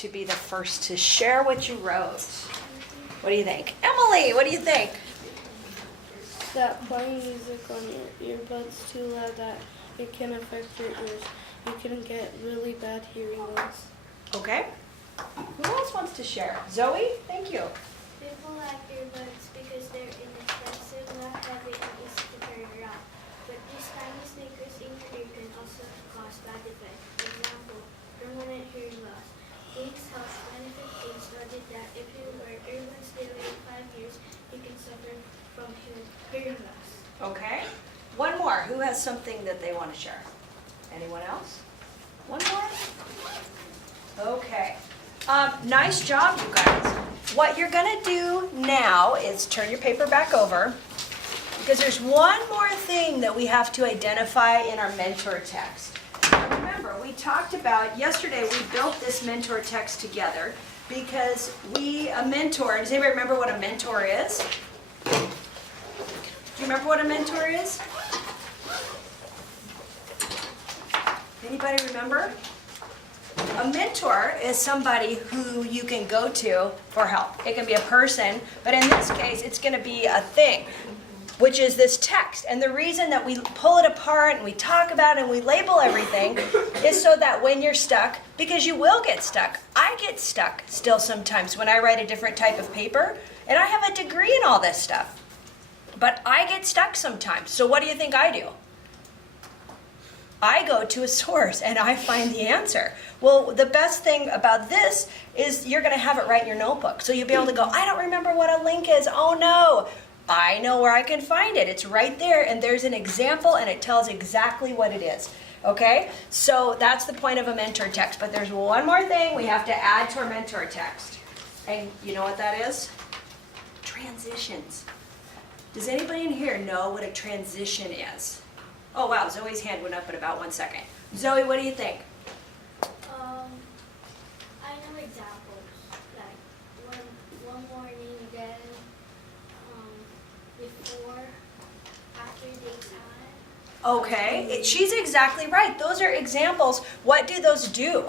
to be the first to share what you wrote. What do you think? Emily, what do you think? That playing music on your earbuds too loud that it can affect your ears. You can get really bad hearing loss. Okay. Who else wants to share? Zoe, thank you. People like earbuds because they're inexpensive, not heavy, and easy to carry around. But these tiny sneakers in your ear can also cause bad effects. For example, permanent hearing loss. Gates Health Benefit Team studied that if you wear earbuds daily in 5 years, you can suffer from hearing loss. Okay. One more. Who has something that they want to share? Anyone else? One more? Okay. Nice job, you guys. What you're going to do now is turn your paper back over, because there's one more thing that we have to identify in our mentor text. Now remember, we talked about, yesterday we built this mentor text together because a mentor, does anybody remember what a mentor is? Do you remember what a mentor is? Anybody remember? A mentor is somebody who you can go to for help. It can be a person, but in this case, it's going to be a thing, which is this text. And the reason that we pull it apart and we talk about it and we label everything is so that when you're stuck, because you will get stuck. I get stuck still sometimes when I write a different type of paper, and I have a degree in all this stuff. But I get stuck sometimes. So what do you think I do? I go to a source and I find the answer. Well, the best thing about this is you're going to have it right in your notebook. So you'll be able to go, I don't remember what a link is. Oh no, I know where I can find it. It's right there, and there's an example and it tells exactly what it is. Okay? So that's the point of a mentor text. But there's one more thing we have to add to our mentor text. And you know what that is? Transitions. Does anybody in here know what a transition is? Oh wow, Zoe's hand went up in about 1 second. Zoe, what do you think? I know examples, like one morning, then before, after daytime. Okay, she's exactly right. Those are examples. What do those do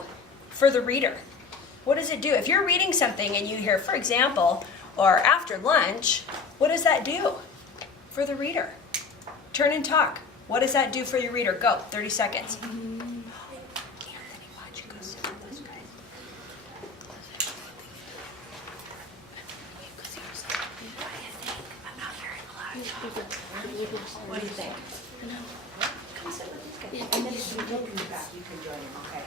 for the reader? What does it do? If you're reading something and you hear, for example, or after lunch, what does that do for the reader? Turn and talk. What does that do for your reader? Go, 30 seconds. What do you think? Come sit with these guys. And then if you don't come back, you can join them, okay?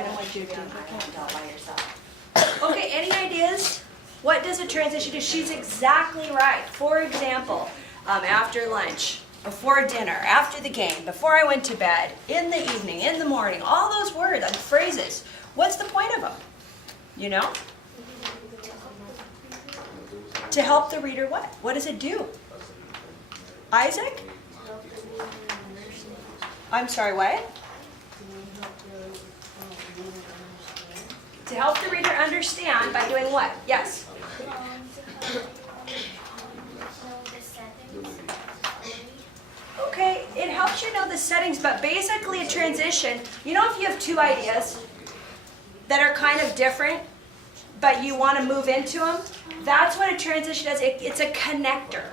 I don't want you to be on island all by yourself. Okay, any ideas? What does a transition do? She's exactly right. For example, after lunch, before dinner, after the game, before I went to bed, in the evening, in the morning, all those words and phrases. What's the point of them? You know? To help the reader what? What does it do? Isaac? I'm sorry, what? To help the reader understand by doing what? Yes? To help know the settings. Okay, it helps you know the settings, but basically a transition, you know if you have two ideas that are kind of different, but you want to move into them, that's what a transition does. It's a connector.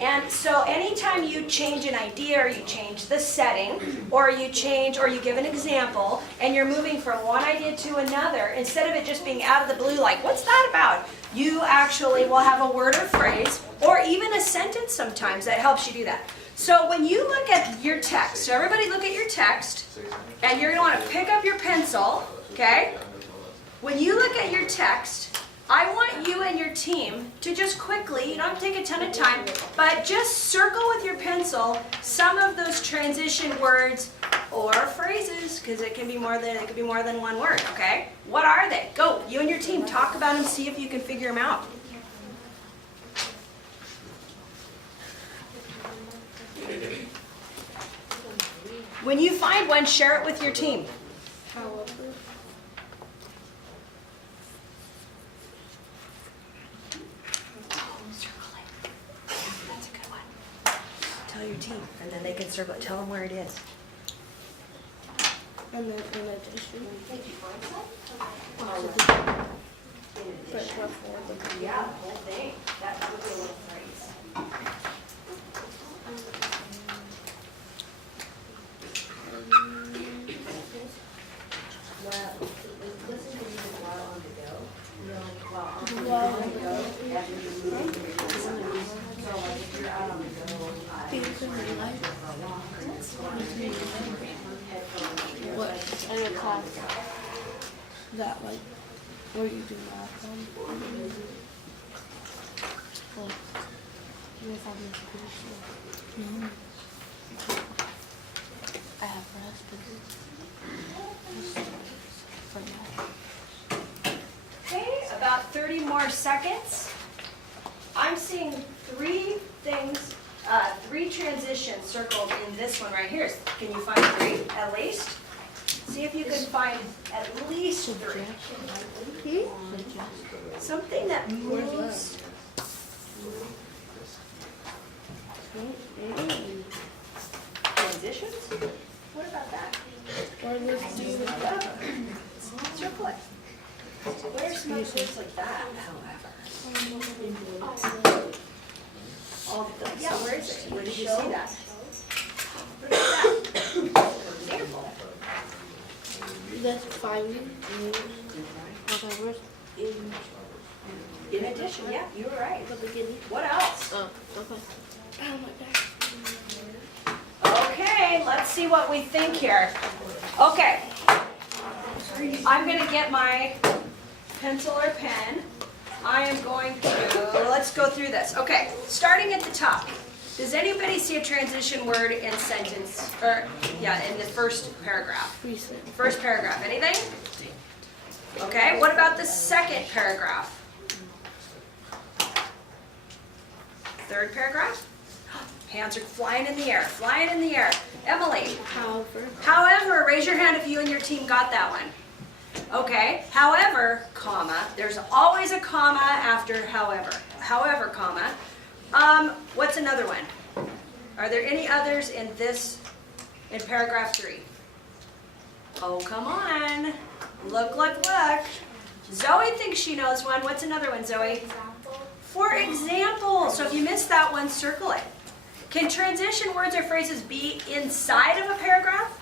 And so anytime you change an idea or you change the setting or you change or you give an example and you're moving from one idea to another, instead of it just being out of the blue like, what's that about? You actually will have a word or phrase or even a sentence sometimes that helps you do that. So when you look at your text, so everybody look at your text and you're going to want to pick up your pencil, okay? When you look at your text, I want you and your team to just quickly, you don't have to take a ton of time, but just circle with your pencil some of those transition words or phrases, because it could be more than one word, okay? What are they? Go, you and your team, talk about them, see if you can figure them out. When you find one, share it with your team. However, That's a good one. Tell your team, and then they can circle it. Tell them where it is. And then in addition, Did you find some? but before the beginning. Yeah, the whole thing. That would be a little phrase. Well, listen to me while on the go. While on the While go, on the go. after you move. So like if you're out on the go, What in a class that like where you do math on? Like you guys have this course? No. I have rest for now. Okay, about 30 more seconds. I'm seeing three things, three transitions circled in this one right here. Can you find three at least? See if you can find at least three. Something that moves. Transitions? What about that? Or let's do Circle it. Where's some other words like that, however? Yeah, where is it? Where did you see that? Look at that. Example. that's finding whatever In addition, yeah, you were right. the beginning. What else? Oh, okay. Oh my gosh. Okay, let's see what we think here. Okay. I'm gonna get my pencil or pen. I am going to, let's go through this. Okay, starting at the top. Does anybody see a transition word in sentence, or, yeah, in the first paragraph? Recent. First paragraph, anything? Okay, what about the second paragraph? Third paragraph? Hands are flying in the air, flying in the air. Emily, however, raise your hand if you and your team got that one. Okay, however, comma, there's always a comma after however. However, comma. What's another one? Are there any others in this, in paragraph 3? Oh, come on. Look. Zoe thinks she knows one. What's another one, Zoe? Example. For example. So if you missed that one, circle it. Can transition words or phrases be inside of a paragraph?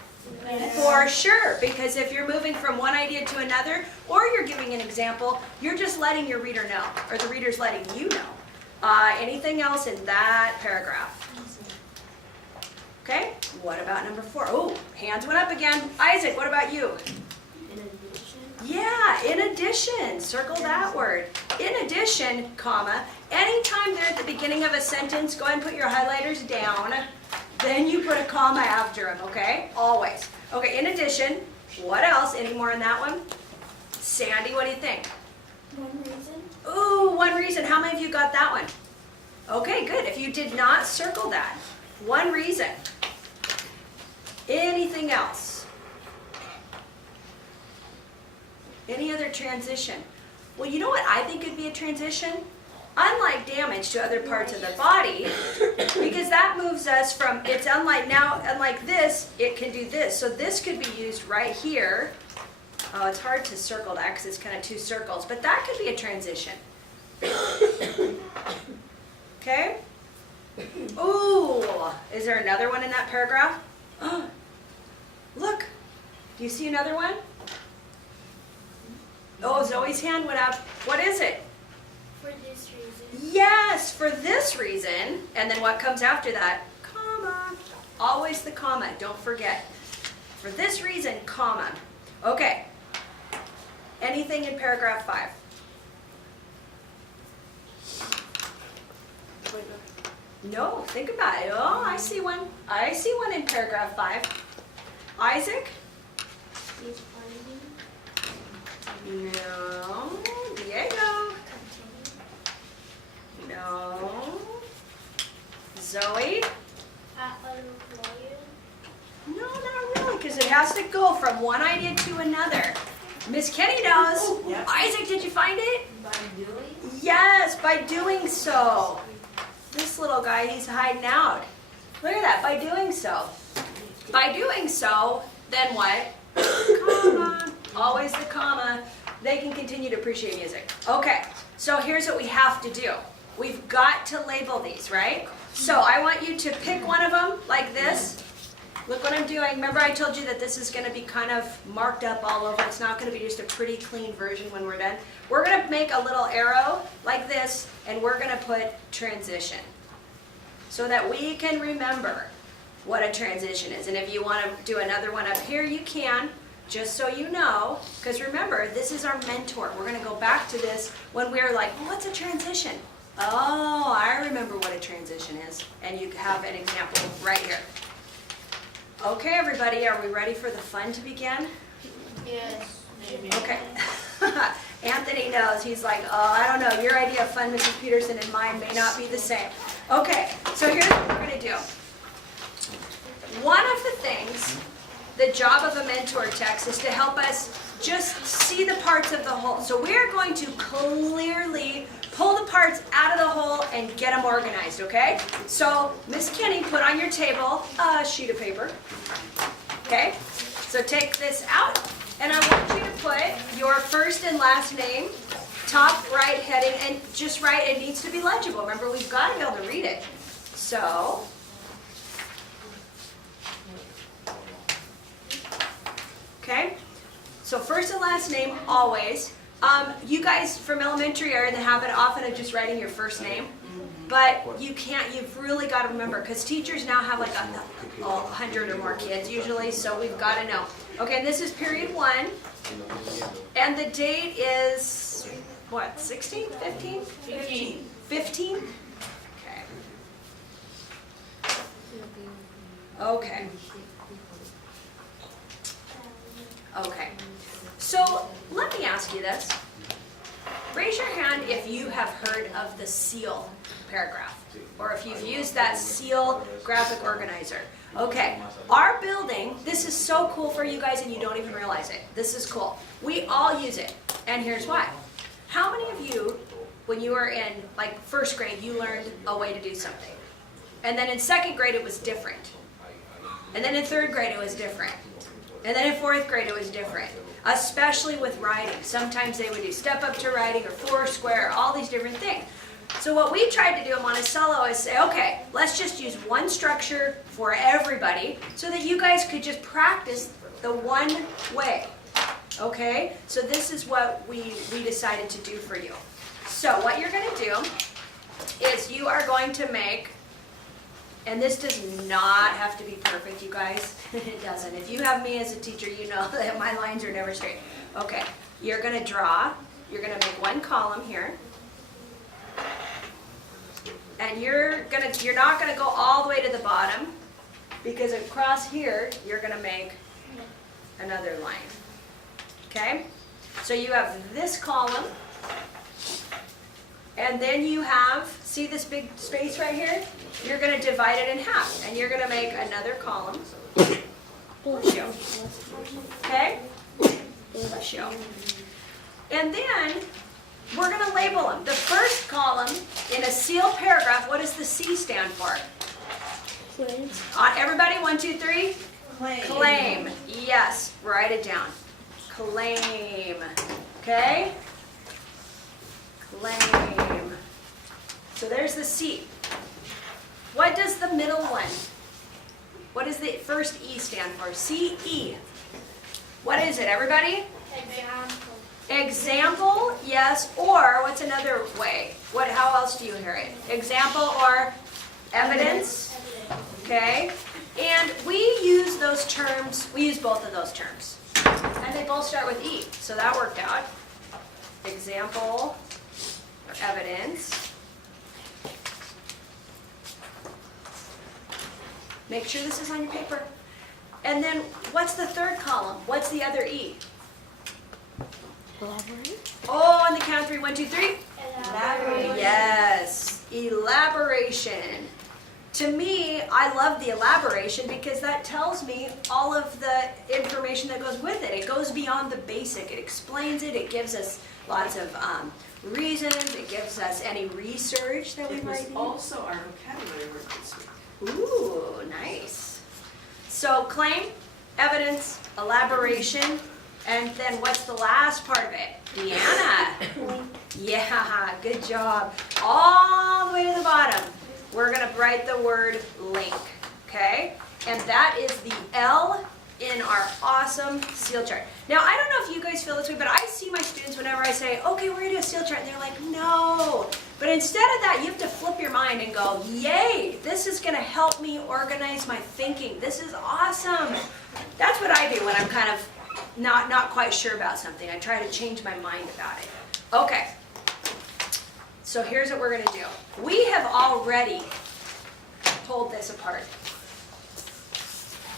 For sure, because if you're moving from one idea to another, or you're giving an example, you're just letting your reader know, or the reader's letting you know. Anything else in that paragraph? Okay, what about number 4? Oh, hands went up again. Isaac, what about you? In addition. Yeah, in addition, circle that word. In addition, comma, anytime they're at the beginning of a sentence, go ahead and put your highlighters down. Then you put a comma after them, okay? Always. Okay, in addition, what else? Any more in that one? Sandy, what do you think? One reason. Ooh, one reason. How many of you got that one? Okay, good. If you did not, circle that. One reason. Anything else? Any other transition? Well, you know what I think could be a transition? Unlike damage to other parts of the body, because that moves us from, it's unlike this, it can do this. So this could be used right here. Oh, it's hard to circle that because it's kind of 2 circles, but that could be a transition. Okay? Ooh, is there another one in that paragraph? Look, do you see another one? Oh, Zoe's hand went up. What is it? For this reason. Yes, for this reason. And then what comes after that? Comma. Always the comma, don't forget. For this reason, comma. Okay. Anything in paragraph 5? No, think about it. Oh, I see one. I see one in paragraph 5. Isaac? He's finding. No. Diego? Continue. No. Zoe? At a volume. No, not really, because it has to go from one idea to another. Miss Kenny knows. Yeah. Isaac, did you find it? By doing? Yes, by doing so. This little guy, he's hiding out. Look at that, by doing so. By doing so, then what? comma, always the comma, they can continue to appreciate music. Okay, so here's what we have to do. We've got to label these, right? So I want you to pick one of them like this. Look what I'm doing. Remember I told you that this is going to be kind of marked up all over. It's not going to be just a pretty clean version when we're done. We're going to make a little arrow like this, and we're going to put transition so that we can remember what a transition is. And if you want to do another one up here, you can, just so you know, because remember, this is our mentor. We're going to go back to this when we're like, well, what's a transition? Oh, I remember what a transition is. And you have an example right here. Okay, everybody, are we ready for the fun to begin? Yes. Okay. Anthony knows. He's like, oh, I don't know. Your idea of fun, Mrs. Peterson, and mine may not be the same. Okay, so here's what we're going to do. One of the things, the job of a mentor text is to help us just see the parts of the whole. So we're going to clearly pull the parts out of the whole and get them organized, okay? So Miss Kenny, put on your table a sheet of paper, okay? So take this out, and I want you to put your first and last name, top right heading, and just write, it needs to be legible. Remember, we've got to be able to read it. So, okay? So first and last name, always. You guys from elementary are in the habit often of just writing your first name, but you can't, you've really got to remember, because teachers now have like 100 or more kids usually, so we've got to know. Okay, and this is period 1, and the date is, what, 16, 15? 15. 15? Okay. Okay. Okay. So let me ask you this. Raise your hand if you have heard of the SEAL paragraph, or if you've used that SEAL graphic organizer. Okay, our building, this is so cool for you guys and you don't even realize it. This is cool. We all use it, and here's why. How many of you, when you were in like first grade, you learned a way to do something? And then in second grade it was different. And then in third grade it was different. And then in fourth grade it was different. Especially with writing. Sometimes they would do step up to writing or four square, all these different things. So what we tried to do at Monticello is say, okay, let's just use one structure for everybody so that you guys could just practice the one way. Okay? So this is what we decided to do for you. So what you're going to do is you are going to make, and this does not have to be perfect, you guys. It doesn't. If you have me as a teacher, you know that my lines are never straight. Okay, you're going to draw. You're going to make one column here. And you're not going to go all the way to the bottom, because across here, you're going to make another line. Okay? So you have this column. And then you have, see this big space right here? You're going to divide it in half, and you're going to make another column. Horseshoe. Okay? Horseshoe. And then we're going to label them. The first column in a SEAL paragraph, what does the C stand for? Claim. Everybody, 1, 2, 3? Claim. Claim. Yes, write it down. Claim. Okay? Claim. So there's the C. What does the middle one? What does the first E stand for? C-E. What is it, everybody? Example. Example, yes, or what's another way? How else do you hear it? Example or evidence? Okay. And we use those terms, we use both of those terms. And they both start with E, so that worked out. Example or evidence. Make sure this is on your paper. And then what's the third column? What's the other E? Elaborate. Oh, on the count of 3, 1, 2, 3. Elaborate. Yes, elaboration. To me, I love the elaboration because that tells me all of the information that goes with it. It goes beyond the basic. It explains it. It gives us lots of reasons. It gives us any research that we It might was need. also our vocabulary word this week. Ooh, nice. So claim, evidence, elaboration, and then what's the last part of it? Deanna. Yeah, good job. All the way to the bottom, we're gonna write the word link, okay? And that is the L in our awesome seal chart. Now, I don't know if you guys feel this way, but I see my students whenever I say, okay, we're gonna do a seal chart, and they're like, no. But instead of that, you have to flip your mind and go, yay, this is gonna help me organize my thinking. This is awesome. That's what I do when I'm kind of not quite sure about something. I try to change my mind about it. Okay, so here's what we're gonna do. We have already pulled this apart.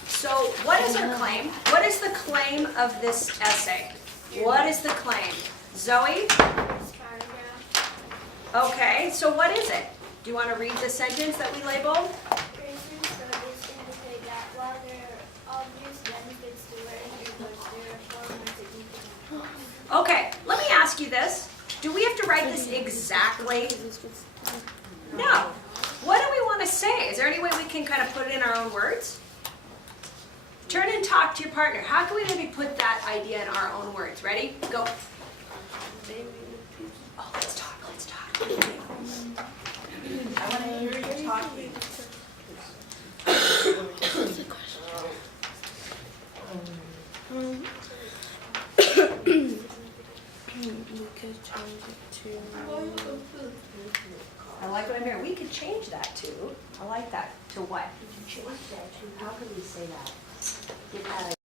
So what is our claim? What is the claim of this essay? What is the claim? Zoe? This paragraph. Okay, so what is it? Do you want to read the sentence that we labeled? Recent studies indicate that while there are obvious benefits to wearing earbuds, there are far more significant. Okay, let me ask you this. Do we have to write this exactly? No. What do we want to say? Is there any way we can kind of put it in our own words? Turn and talk to your partner. How can we maybe put that idea in our own words? Ready? Go. Oh, let's talk, let's talk. I want to hear you talking. We could change it to. I like what I'm hearing. We could change that to. I like that. To what? Change that to, how can we say that? Give that a